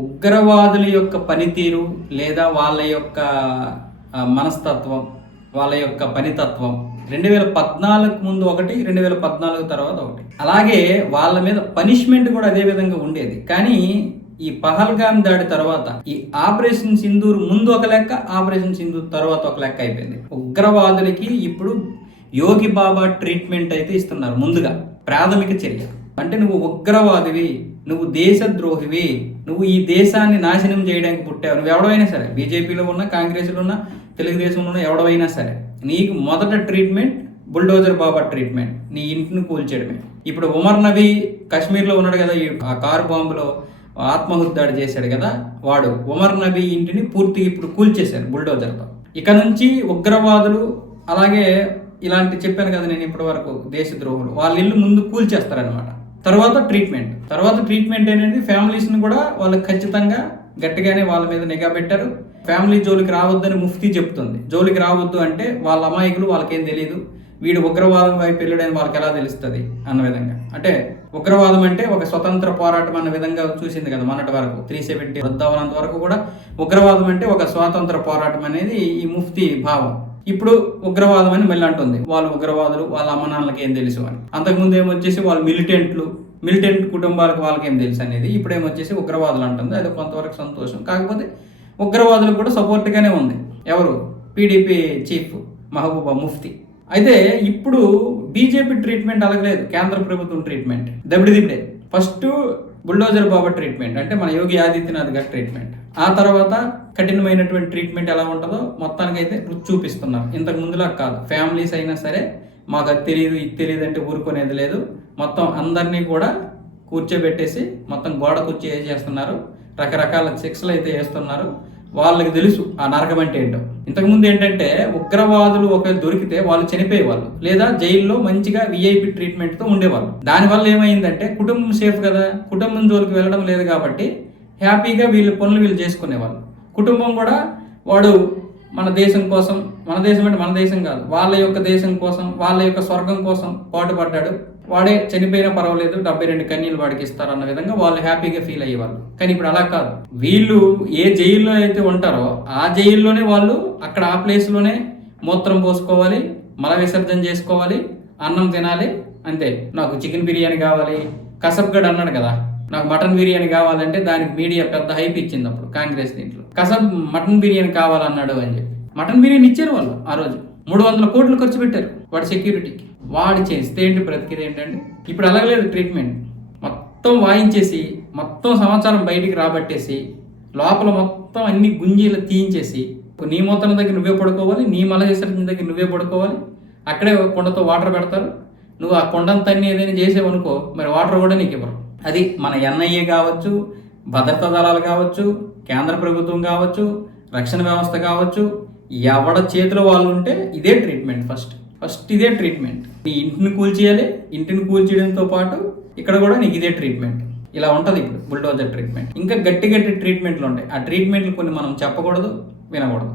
ఉగ్రవాదుల యొక్క పనితీరు లేదా వాళ్ళ యొక్క మనస్తత్వం వాళ్ళ యొక్క పనితత్వం రెండు వేల పద్నాలుగు ముందు ఒకటి రెండు వేల పద్నాలుగు తర్వాత ఒకటి. అలాగే వాళ్ళ మీద పనిష్మెంట్ కూడా అదే విధంగా ఉండేది. కానీ ఈ పహల్గామ్ దాడి తర్వాత ఈ ఆపరేషన్ సింధూర్ ముందు ఒక లెక్క ఆపరేషన్ సింధూర్ తర్వాత ఒక లెక్క అయిపోయింది. ఉగ్రవాదులకి ఇప్పుడు యోగి బాబా ట్రీట్మెంట్ అయితే ఇస్తున్నారు ముందుగా ప్రాథమిక చర్య. అంటే నువ్వు ఉగ్రవాదివి నువ్వు దేశద్రోహివి నువ్వు ఈ దేశాన్ని నాశనం చేయడానికి పుట్టావు. నువ్వు ఎవడైనా సరే బీజేపీలో ఉన్నా కాంగ్రెస్లో ఉన్నా తెలుగుదేశంలో ఉన్నా ఎవడవైనా సరే నీకు మొదట ట్రీట్మెంట్ బుల్డోజర్ బాబా ట్రీట్మెంట్ నీ ఇంటిని కూల్చేయడమే. ఇప్పుడు ఉమర్ నబీ కాశ్మీర్లో ఉన్నాడు కదా ఈ ఆ కారు బాంబులో ఆత్మహత్య దాడి చేశాడు కదా వాడు ఉమర్ నబీ ఇంటిని పూర్తిగా ఇప్పుడు కూల్చేశారు బుల్డోజర్తో. ఇక నుంచి ఉగ్రవాదులు అలాగే ఇలాంటి చెప్పాను కదా నేను ఇప్పటి వరకు దేశద్రోహులు వాళ్ళ ఇల్లు ముందు కూల్చేస్తారనమాట తర్వాత ట్రీట్మెంట్ తర్వాత ట్రీట్మెంట్ అనేది ఫ్యామిలీస్ని కూడా వాళ్ళకి ఖచ్చితంగా గట్టిగానే వాళ్ళ మీద నిఘా పెట్టారు. ఫ్యామిలీ జోలికి రావద్దని ముఫ్తీ చెప్తుంది. జోలికి రావద్దు అంటే వాళ్ళ అమాయకులు వాళ్ళకేం తెలియదు వీడు ఉగ్రవాదం వైపు వెళ్ళడని వాళ్ళకి ఎలా తెలుస్తుంది అన్న విధంగా. అంటే ఉగ్రవాదం అంటే ఒక స్వతంత్ర పోరాటం అన్న విధంగా చూసింది కదా మొన్నటి వరకు. త్రీ సెవెంటీ వృద్ధవనంత వరకు కూడా ఉగ్రవాదం అంటే ఒక స్వాతంత్ర పోరాటం అనేది ఈ ముఫ్తీ భావం. ఇప్పుడు ఉగ్రవాదం అని మళ్ళీ అంటుంది. వాళ్ళు ఉగ్రవాదులు వాళ్ళ అమ్మ నాన్నలకి ఏం తెలుసు అని. అంతకుముందు ఏమొచ్చేసి వాళ్ళు మిలిటెంట్లు మిలిటెంట్ కుటుంబాలకు వాళ్ళకి ఏం తెలుసు అనేది ఇప్పుడు ఏమొచ్చేసి ఉగ్రవాదులు అంటుంది. అది కొంతవరకు సంతోషం. కాకపోతే ఉగ్రవాదులకు కూడా సపోర్ట్గానే ఉంది. ఎవరు? PDP chief Mehbooba Mufti. అయితే ఇప్పుడు బీజేపీ ట్రీట్మెంట్ అలాగలేదు. కేంద్ర ప్రభుత్వం ట్రీట్మెంట్. దబిడి ఫస్ట్ బుల్డోజర్ బాబా ట్రీట్మెంట్. అంటే మన యోగి ఆదిత్యనాథ్ గారి ట్రీట్మెంట్. ఆ తర్వాత కఠినమైనటువంటి ట్రీట్మెంట్ ఎలా ఉంటుందో మొత్తానికైతే రుచి చూపిస్తున్నారు ఇంతకు ముందులా కాదు. ఫ్యామిలీస్ అయినా సరే మాకు అది తెలియదు ఇది తెలియదు అంటే ఊరుకునేది లేదు. మొత్తం అందరినీ కూడా కూర్చోబెట్టేసి మొత్తం గోడ కుర్చీ చేస్తున్నారు? రకరకాల శిక్షలు అయితే వేస్తున్నారు. వాళ్ళకి తెలుసు ఆ నరకం అంటే ఏంటో. ఇంతకుముందు ఏంటంటే ఉగ్రవాదులు ఒకవేళ దొరికితే వాళ్ళు చనిపోయేవాళ్ళు లేదా జైల్లో మంచిగా విఐపి ట్రీట్మెంట్తో ఉండేవాళ్ళు. దానివల్ల ఏమైందంటే కుటుంబం సేఫ్ కదా. కుటుంబం జోలికి వెళ్ళడం లేదు కాబట్టి హ్యాపీగా వీళ్ళు పనులు వీళ్ళు చేసుకునేవాళ్ళు. కుటుంబం కూడా వాడు మన దేశం కోసం మన దేశం అంటే మన దేశం కాదు వాళ్ళ యొక్క దేశం కోసం వాళ్ళ యొక్క స్వర్గం కోసం పాటుపడ్డాడు. వాడే చనిపోయినా పర్వాలేదు డెబ్బై రెండు కన్యలు వాడికి ఇస్తారు అన్న విధంగా వాళ్ళు హ్యాపీగా ఫీల్ అయ్యేవాళ్ళు. కానీ ఇప్పుడు అలా కాదు. వీళ్ళు ఏ జైల్లో అయితే ఉంటారో ఆ జైల్లోనే వాళ్ళు అక్కడ ఆ ప్లేస్లోనే మూత్రం పోసుకోవాలి మల విసర్జన చేసుకోవాలి అన్నం తినాలి అంతే. నాకు చికెన్ బిర్యానీ కావాలి కసబ్గడ్ అన్నాడు కదా నాకు మటన్ బిర్యానీ కావాలంటే దానికి మీడియా పెద్ద హైప్ ఇచ్చింది అప్పుడు కాంగ్రెస్ దీంట్లో. కసబ్ మటన్ బిర్యానీ కావాలన్నాడు అని చెప్పి. మటన్ బిర్యానీ ఇచ్చారు వాళ్ళు ఆ రోజు. మూడు వందల కోట్లు ఖర్చు పెట్టారు వాడి సెక్యూరిటీకి. వాడి చేస్తే ఏంటి బ్రతికేది ఏంటంటే ఇప్పుడు అలాగలేదు ట్రీట్మెంట్. మొత్తం వాయించేసి మొత్తం సమాచారం బయటికి రాబట్టేసి లోపల మొత్తం అన్ని గుంజీలు తీయించేసి నీ మూతన దగ్గర నువ్వే పడుకోవాలి నీ మల విసర్జన దగ్గర నువ్వే పడుకోవాలి అక్కడే కొండతో వాటర్ పెడతారు. నువ్వు ఆ కొండంతన్ని ఏదైనా చేసేవనుకో మరి వాటర్ కూడా నీకు ఇవ్వరు. అది మన ఎన్ఐఏ కావచ్చు భద్రతా దళాలు కావచ్చు కేంద్ర ప్రభుత్వం కావచ్చు రక్షణ వ్యవస్థ కావచ్చు ఎవడ చేతిలో వాళ్ళు ఉంటే ఇదే ట్రీట్మెంట్ ఫస్ట్ ఫస్ట్ ఇదే ట్రీట్మెంట్ నీ ఇంటిని కూల్చేయాలి ఇంటిని కూల్చేయడంతో పాటు ఇక్కడ కూడా నీకు ఇదే ట్రీట్మెంట్ ఇలా ఉంటుంది ఇప్పుడు బుల్డోజర్ ట్రీట్మెంట్ ఇంకా గట్టి గట్టి ట్రీట్మెంట్లు ఉంటాయి. ఆ ట్రీట్మెంట్లు కొన్ని మనం చెప్పకూడదు వినకూడదు.